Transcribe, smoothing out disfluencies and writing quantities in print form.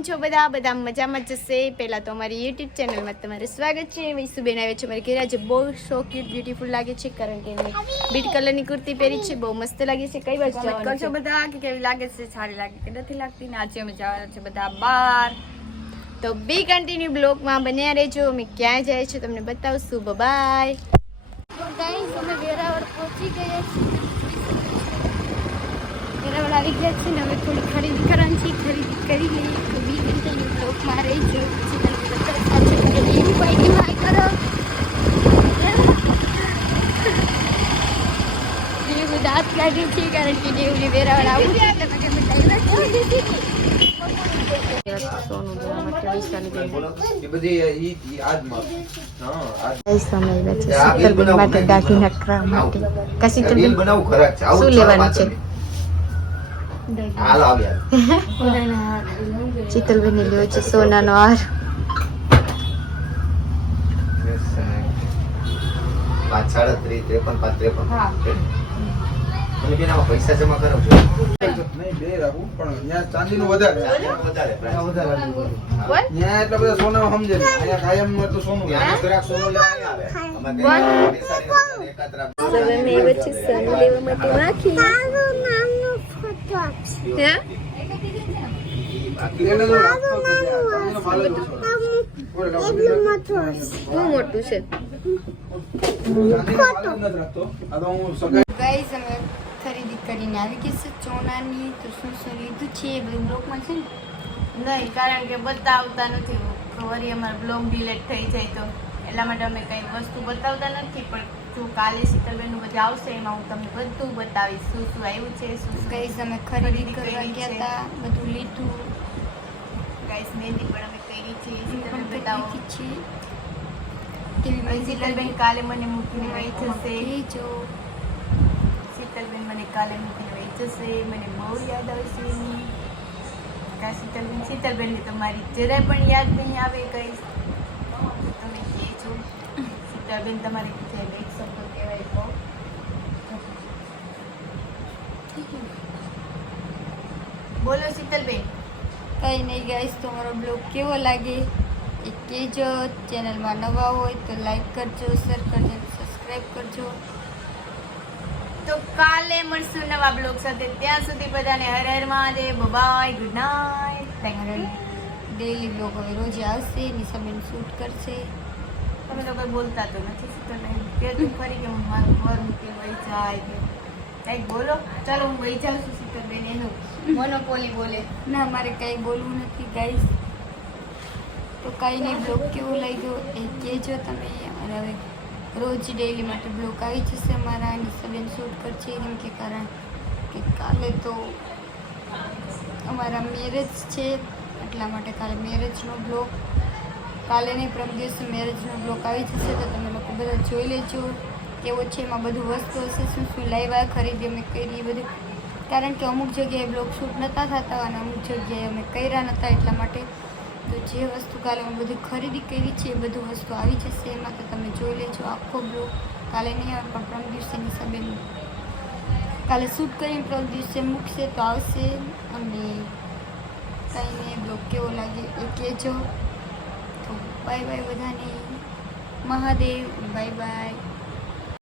કેમ છો બધા મજામાં જશે। પહેલા તો અમારી યુટ્યુબ ચેનલમાં તમારું સ્વાગત છે। વૈસુબેન આવે છે મારી ઘરે। આજે બહુ સો ક્યુટ બ્યુટીફુલ લાગે છે કારણ કે મેં બીટ કલરની કુર્તી પહેરી છે, બહુ મસ્ત લાગે છે। કઈ બાજુ જવાનું કરજો બધા કે કેવી લાગે છે, સારી લાગે કે નથી લાગતી ને આજે અમે જવાના છે બધા બહાર। તો બી કન્ટિન્યુ બ્લોગમાં બન્યા રહેજો। અમે ક્યાં જાય છે તમને બતાવશું। બાય। તો ગાઈસ અમે વેરાવળ પહોંચી ગયા છીએ। વેરાવળ આવી ગયા છે ને હવે થોડી ખરીદી કરવાની છે, ખરીદી કરી લઈએ। તો બી કન્ટિન્યુ બ્લોગમાં રહીજો। પછી તમને બતાવશું કે એવું બાઈક માં કરો દેવ દાંત કાઢી છે કારણ કે દેવની વેરાવળ આવું છે એટલે મેં બતાવ્યા ચિતલબેન ને લ્યો છે સોનાનો હાર। 5.53 પૈસા જમા કરો છો નહીં બે રાખું પણ ત્યાં ચાંદીનું વધારે ત્યાં એટલા બધા સોનામાં સમજે ને અહીંયા કાયમ એટલું સોનું ગ્રાહક સોનું લેવા આવે મોટું છે। ગાઈસ અમે ખરીદી કરીને આવી ગઈ છે ચોનાની। તો શું શું લીધું છે એ બધું બ્લોગમાં છે ને નહીં, કારણ કે બતાવતા નથી, વળી અમારો બ્લોગ ડિલીટ થઈ જાય તો એટલા માટે અમે કઈ વસ્તુ બતાવતા નથી। પણ જો કાલે શીતલબેનનું બધું આવશે એમાં હું તમને બધું બતાવીશ શું શું આવ્યું છે, શું ગાઈસ અમે ખરીદી કરવા ગયા હતા, બધું લીધું। ગાઈસ મહેંદી પણ અમે કરી છે, શીતલબેન બતાવો છે શીતલબેન કાલે મને મૂકીને વહી જશે। જો શીતલબેન મને કાલે મૂકીને વહી જશે, મને બહુ યાદ આવશે એની। શીતલબેનને તમારી જરાય પણ યાદ નહીં આવે કહીશ તો તમે કહેજો। શીતલબેન તમારે જે એક શબ્દ કહેવાય તો બોલો શીતલબેન। કંઈ નહીં ગાઈસ, તમારો બ્લોગ કેવો લાગે એ કહેજો। ચેનલમાં નવા હોય તો લાઈક કરજો, શેર કરજો, સબસ્ક્રાઈબ કરજો। તો કાલે મળશું નવા બ્લોગ સાથે, ત્યાં સુધી બધાને Har Har Mahadev, bye, good night. Daily blog હવે રોજે આવશે, નિશાબેન શૂટ કરશે। તમે તો કોઈ બોલતા તો નથી શીતલબેન, કે તું ફરી કે હું મારું ઘર મૂકી વહી જાય કે કંઈક બોલો। ચાલો હું વહી જાઉં છું શીતલબેન, એનું મોનોપોલી બોલે। ના, મારે કંઈ બોલવું નથી ગાઈસ। તો કાંઈ નહીં, બ્લોગ કેવો લાગ્યો એ કહેજો તમે। અને હવે રોજ ડેઈલી માટે બ્લોગ આવી જશે અમારા। નિશાબેન શૂટ કરશે કેમ કે કારણ કે કાલે તો અમારા મેરેજ છે એટલા માટે કાલે મેરેજનો બ્લોગ, કાલે નહીં પરમ દિવસે મેરેજનો બ્લોગ આવી જશે। તો તમે લોકો બધા જોઈ લેજો કેવો છે, એમાં બધું વસ્તુ હશે, શું શું લાવ્યા, ખરીદી અમે કરી બધું। કારણ કે અમુક જગ્યાએ બ્લોગ શૂટ નહોતા થતા અને અમુક જગ્યાએ અમે કર્યા નહોતા એટલા માટે। તો જે વસ્તુ કાલે અમે બધી ખરીદી કરી છે એ બધું વસ્તુ આવી જશે એમાં, તો તમે જોઈ લેજો આખો બ્લોગ। કાલે નહીં આવે પણ પરમ દિવસે નિશાબેન કાલે શૂટ કરીને પરમ દિવસે મૂકશે તો આવશે। અને કંઈ નહીં, બ્લોગ કેવો લાગે એ કહેજો। તો બાય બાય બધાને, મહાદેવ, બાય બાય।